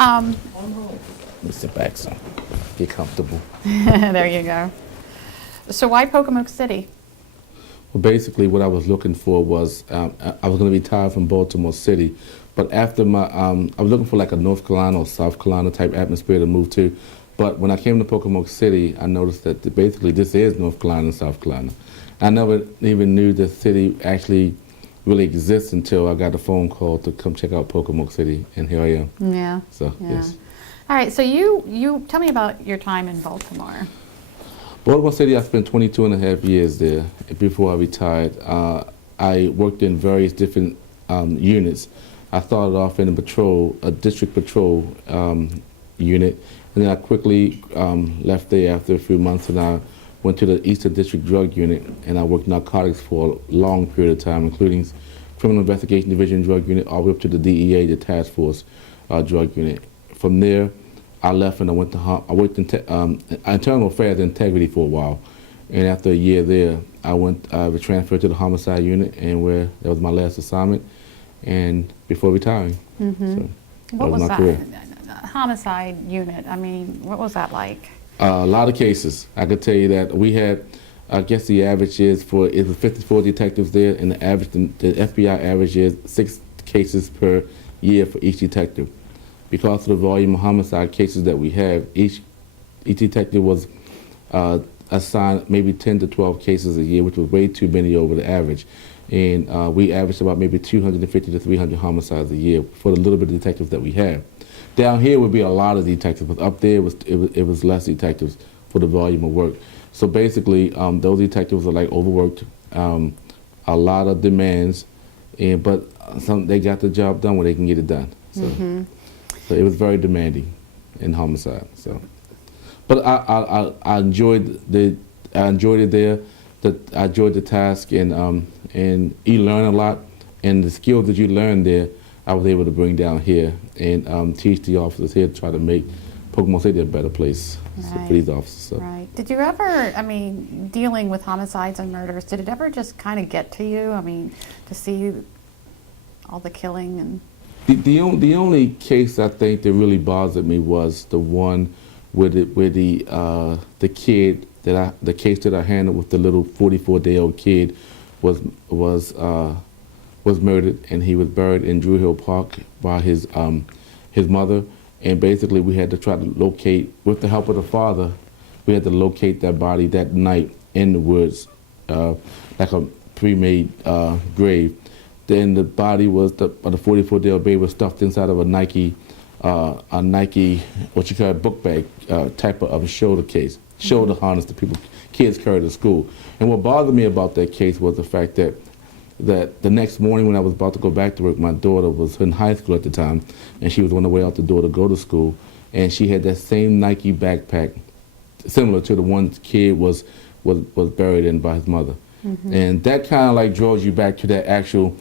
Let me sit back so get comfortable. There you go. So why Pocomoke City? Well, basically, what I was looking for was I was going to retire from Baltimore City, but after my I was looking for like a North Carolina or South Carolina type atmosphere to move to. But when I came to Pocomoke City, I noticed that basically this is North Carolina and South Carolina. I never even knew the city actually really exists until I got a phone call to come check out Pocomoke City, and here I am. Yeah. So Yeah. yes. All right. So you tell me about your time in Baltimore. Baltimore City, I spent 22 and a half years there. Before I retired, I worked in various different units. I started off in a district patrol unit, and then I quickly left there after a few months, and I went to the Eastern District Drug Unit, and I worked narcotics for a long period of time, including Criminal Investigation Division Drug Unit, all the way up to the DEA, the Task Force Drug Unit. From there, I left and I worked in Internal Affairs and Integrity for a while, and after a year there, I was transferred to the Homicide Unit, and that was my last assignment, and before retiring. Mm-hmm. So What was my that? career. Homicide Unit. I mean, what was that like? A lot of cases. I could tell you that we had, I guess the average is it was 54 detectives there, and the FBI average is 6 cases per year for each detective. Because of the volume of homicide cases that we have, each detective was assigned maybe 10 to 12 cases a year, which was way too many over the average. And we averaged about maybe 250 to 300 homicides a year for the little bit of detectives that we have. Down here would be a lot of detectives, but up there it was less detectives for the volume of work. So basically, those detectives are like overworked, a lot of demands, but they got the job done when they can get it done. So. Mm-hmm. So it was very demanding in homicide. So, but I enjoyed it there. I enjoyed the task, and you learn a lot. And the skills that you learn there, I was able to bring down here and teach the officers here to try to make Pocomoke City a better place for these officers. So. Right. Did you ever? I mean, dealing with homicides and murders, did it ever just kind of get to you? I mean, to see all the killing and. The only case I think that really bothered me was the one where the case that I handled with the little 44-day-old kid was murdered, and he was buried in Drew Hill Park by his mother, and basically we had to try to locate, with the help of the father, we had to locate that body that night in the woods, like a pre-made grave. Then the body was the 44-day-old baby was stuffed inside of a Nike, what you call a book bag type of shoulder harness that kids carry to school. And what bothered me about that case was the fact that the next morning when I was about to go back to work, my daughter was in high school at the time, and she was on the way out the door to go to school, and she had that same Nike backpack, similar to the one the kid was buried in by his mother. Mm-hmm. And that kind of like draws you back to that actual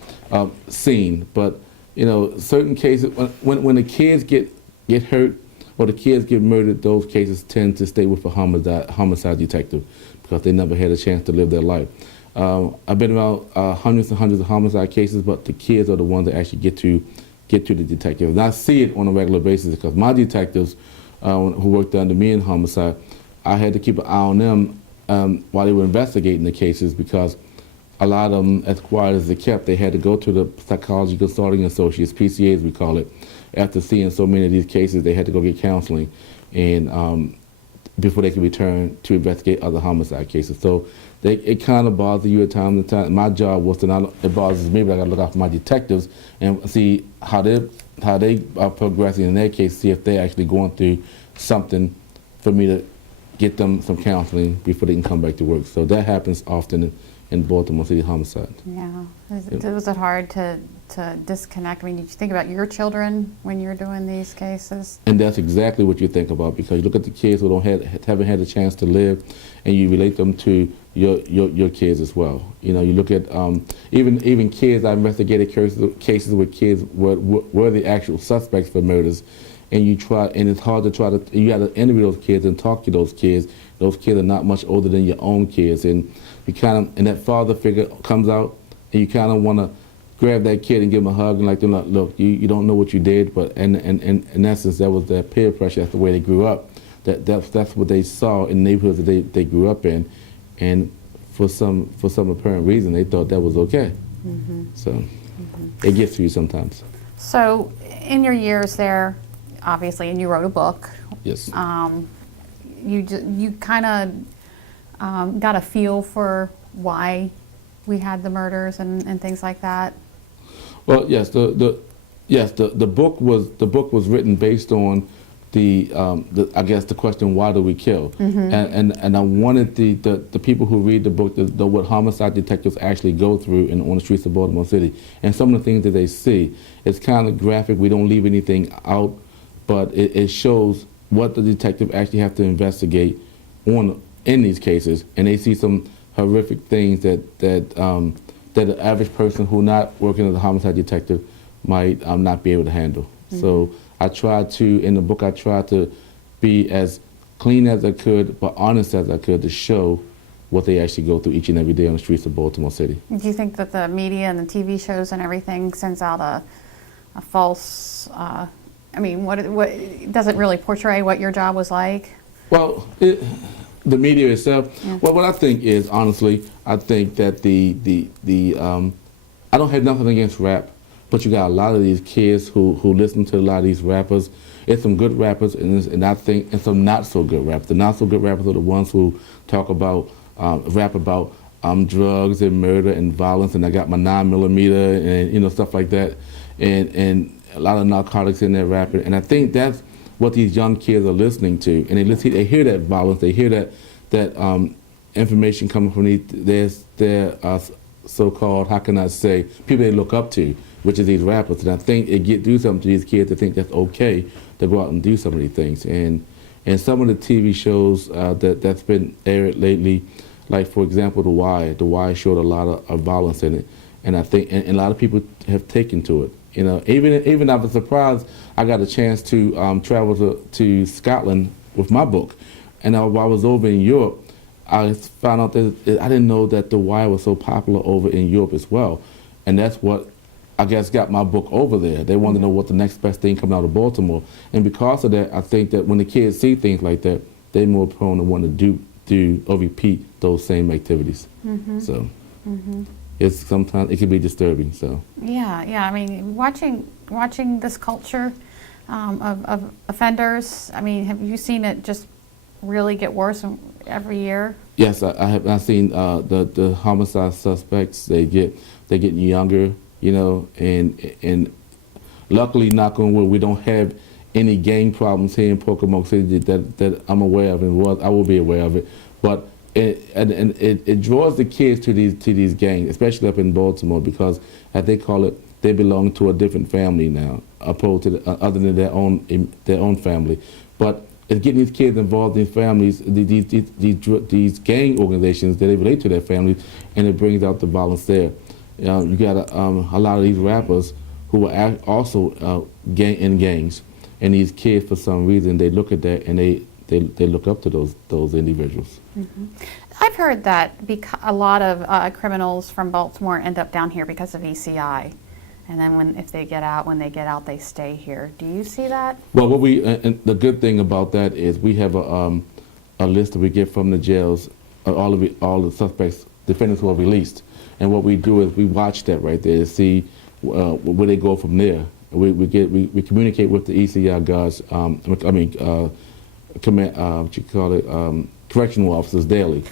scene. But you know, certain cases when the kids get hurt or the kids get murdered, those cases tend to stay with a homicide detective because they never had a chance to live their life. I've been around hundreds and hundreds of homicide cases, but the kids are the ones that actually get to the detective. And I see it on a regular basis because my detectives who worked under me in homicide, I had to keep an eye on them while they were investigating the cases, because a lot of them, as quiet as they kept, they had to go to the Psychology Consulting Associates, PCAs we call it. After seeing so many of these cases, they had to go get counseling and before they could return to investigate other homicide cases. So it kind of bothers you at time to time. My job was to not, it bothers me, but I got to look out for my detectives and see how they are progressing in their case, see if they're actually going through something for me to get them some counseling before they can come back to work. So that happens often in Baltimore City homicide. Yeah. Was it hard to disconnect? I mean, did you think about your children when you're doing these cases? And that's exactly what you think about, because you look at the kids who haven't had a chance to live, and you relate them to your kids as well. You know, you look at even kids. I investigated cases with kids were the actual suspects for murders. And it's hard to you got to interview those kids and talk to those kids. Those kids are not much older than your own kids, and you and that father figure comes out, and you kind of want to grab that kid and give him a hug and like, look, you don't know what you did, but in essence, that was their peer pressure. That's the way they grew up. That's what they saw in neighborhoods that they grew up in, and for some apparent reason, they thought that was okay. So it gets to you sometimes. So in your years there, obviously, and you wrote a book. Yes. You kind of got a feel for why we had the murders and things like that. Well, yes. The book was written based on I guess the question, why do we kill? And I wanted the people who read the book to know what homicide detectives actually go through on the streets of Baltimore City, and some of the things that they see. It's kind of graphic. We don't leave anything out, but it shows what the detective actually have to investigate in these cases, and they see some horrific things that the average person who not working as a homicide detective might not be able to handle. So in the book I tried to be as clean as I could, but honest as I could, to show what they actually go through each and every day on the streets of Baltimore City. Do you think that the media and the TV shows and everything sends out a false, what doesn't really portray what your job was like? Well, the media itself. Yeah. Well, what I think is, honestly, I think that I don't have nothing against rap, but you got a lot of these kids who listen to a lot of these rappers. It's some good rappers and some not so good rappers. The not so good rappers are the ones who talk about rap about drugs and murder and violence, and I got my 9mm and stuff like that, and a lot of narcotics in their rapping. And I think that's what these young kids are listening to, and they hear that violence, they hear that information coming from their so-called, how can I say, people they look up to, which is these rappers. And I think it do something to these kids to think that's okay to go out and do some of these things. And some of the TV shows that's been aired lately, like for example, The Wire. The Wire showed a lot of violence in it, and I think and a lot of people have taken to it. Even I was surprised I got a chance to travel to Scotland with my book, and while I was over in Europe, I found out that I didn't know that The Wire was so popular over in Europe as well, and that's what I guess got my book over there. They wanted to know what the next best thing coming out of Baltimore, and because of that, I think that when the kids see things like that, they're more prone to want to do or repeat those same activities. So. Sometimes it can be disturbing. So yeah. I mean, watching this culture of offenders. I mean, have you seen it just really get worse every year? Yes, I have. I've seen the homicide suspects. They get younger, and luckily, knock on wood, we don't have any gang problems here in Pocomoke City that I'm aware of, and I will be aware of it, but. It draws the kids to these gangs, especially up in Baltimore, because as they call it, they belong to a different family now, opposed to other than their own family. But it's getting these kids involved in families, these gang organizations that they relate to their families, and it brings out the violence there. You got a lot of these rappers who are also in gangs, and these kids, for some reason, they look at that and they look up to those individuals. I've heard that a lot of criminals from Baltimore end up down here because of ECI, and then when they get out, they stay here. Do you see that? Well, and the good thing about that is we have a list that we get from the jails, all the suspects, defendants who are released, and what we do is we watch that right there to see where they go from there. We communicate with the ECI guards. Correctional officers daily,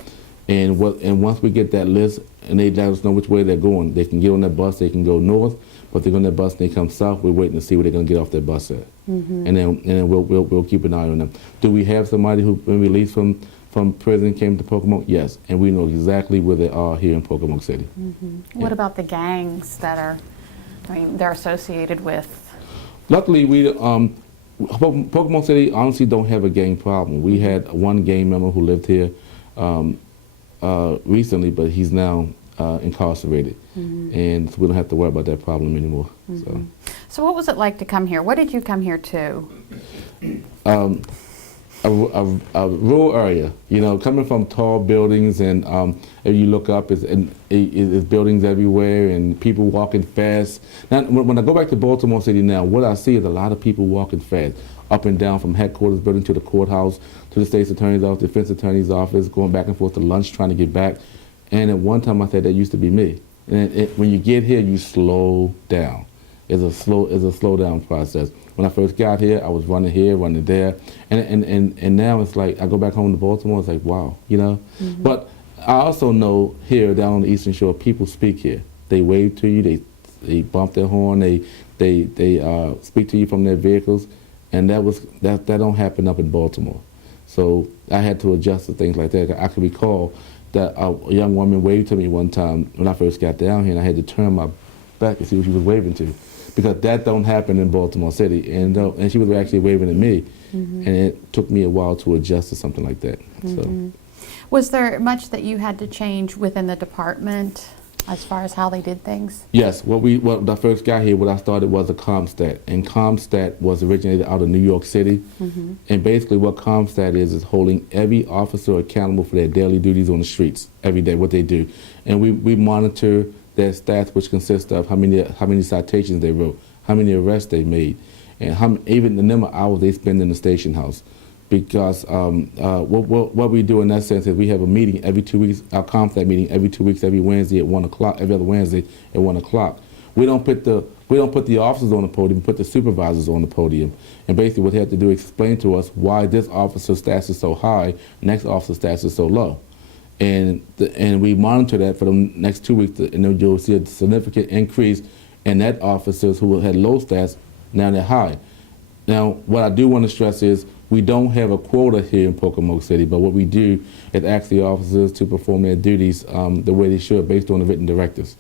and once we get that list and they let us know which way they're going, they can get on that bus. They can go north, but they're on that bus and they come south. We're waiting to see where they're going to get off that bus at, and then we'll keep an eye on them. Do we have somebody who's been released from prison came to Pocomoke? Yes, and we know exactly where they are here in Pocomoke City. What about the gangs that they're associated with? Luckily, Pocomoke City honestly don't have a gang problem. We had one gang member who lived here recently, but he's now incarcerated, and so we don't have to worry about that problem anymore. So what was it like to come here? What did you come here to? a rural area, you know, coming from tall buildings, and if you look up, it's buildings everywhere and people walking fast. Now, when I go back to Baltimore City now, what I see is a lot of people walking fast, up and down from headquarters building to the courthouse, to the state's attorney's office, defense attorney's office, going back and forth to lunch, trying to get back. And at one time I said, that used to be me. And when you get here, you slow down. It's a slow down process. When I first got here, I was running here, running there, and now it's like I go back home to Baltimore. It's like, wow, you know. Mm-hmm. But I also know here down on the Eastern Shore, people speak here. They wave to you, they bump their horn, they speak to you from their vehicles, and that don't happen up in Baltimore. So I had to adjust to things like that. I can recall that a young woman waved to me one time when I first got down here, and I had to turn my back and see who she was waving to, because that don't happen in Baltimore City, and she was actually waving at me, mm-hmm. and it took me a while to adjust to something like that. Mm-hmm. So, was there much that you had to change within the department as far as how they did things? Yes. When I first got here, what I started was a CompStat, and CompStat was originated out of New York City, mm-hmm. and basically what CompStat is holding every officer accountable for their daily duties on the streets every day, what they do, and we monitor their stats, which consist of how many citations they wrote, how many arrests they made, and even the number of hours they spend in the station house. Because what we do in that sense is we have a meeting every 2 weeks, our CompStat meeting every 2 weeks, every Wednesday at 1 o'clock, every other Wednesday at 1 o'clock. We don't put the officers on the podium, we put the supervisors on the podium. And basically what they have to do is explain to us why this officer's stats is so high, next officer's stats is so low. And we monitor that for the next 2 weeks, and then you'll see a significant increase in net officers who had low stats, now they're high. Now, what I do want to stress is we don't have a quota here in Pocomoke City, but what we do is ask the officers to perform their duties the way they should, based on the written directives.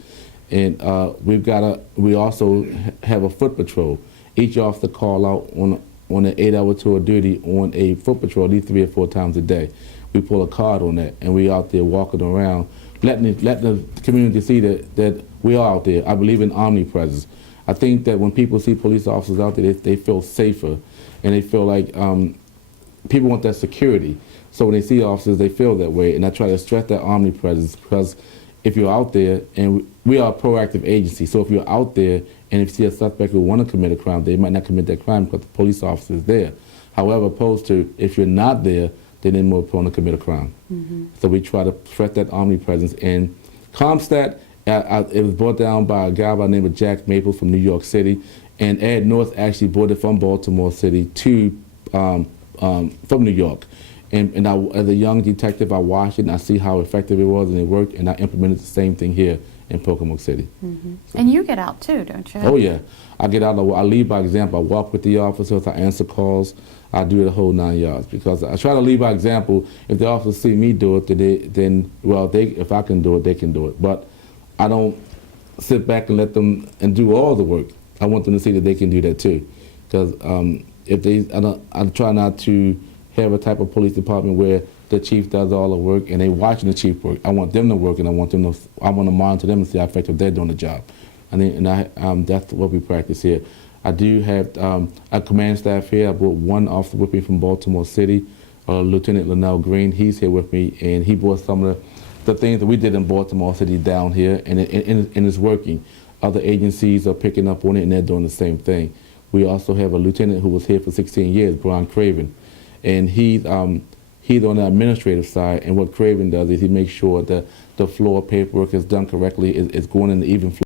And we also have a foot patrol. Each officer call out on an 8-hour tour of duty on a foot patrol at least 3 or 4 times a day. We pull a card on that, and we out there walking around, letting the community see that we are out there. I believe in omnipresence. I think that when people see police officers out there, they feel safer, and they feel like people want that security. So when they see officers, they feel that way, and I try to stress that omnipresence, because if you're out there, and we are a proactive agency, so if you're out there and if you see a suspect who want to commit a crime, they might not commit that crime because the police officer is there. However, opposed to if you're not there, then they're more prone to commit a crime. Mm-hmm. So we try to stress that omnipresence. And CompStat, it was brought down by a guy by the name of Jack Maples from New York City, and Ed North actually brought it from Baltimore City to from New York. And as a young detective, I watched it and I see how effective it was, and it worked, and I implemented the same thing here in Pocomoke City. Mm-hmm. So. And you get out too, don't you? Oh yeah, I get out. I lead by example. I walk with the officers. I answer calls. I do the whole 9 yards, because I try to lead by example. If the officers see me do it, if I can do it, they can do it. But I don't sit back and let them and do all the work. I want them to see that they can do that too, because I try not to have a type of police department where the chief does all the work and they watching the chief work. I want them to work, and I want to monitor them and see how effective they're doing the job. That's what we practice here. I do have a command staff here. I brought one officer with me from Baltimore City, Lieutenant Linnell Green. He's here with me, and he brought some of the things that we did in Baltimore City down here, and it's working. Other agencies are picking up on it, and they're doing the same thing. We also have a lieutenant who was here for 16 years, Brian Craven, and he's on the administrative side. And what Craven does is he makes sure that the floor paperwork is done correctly, is going in the even flow.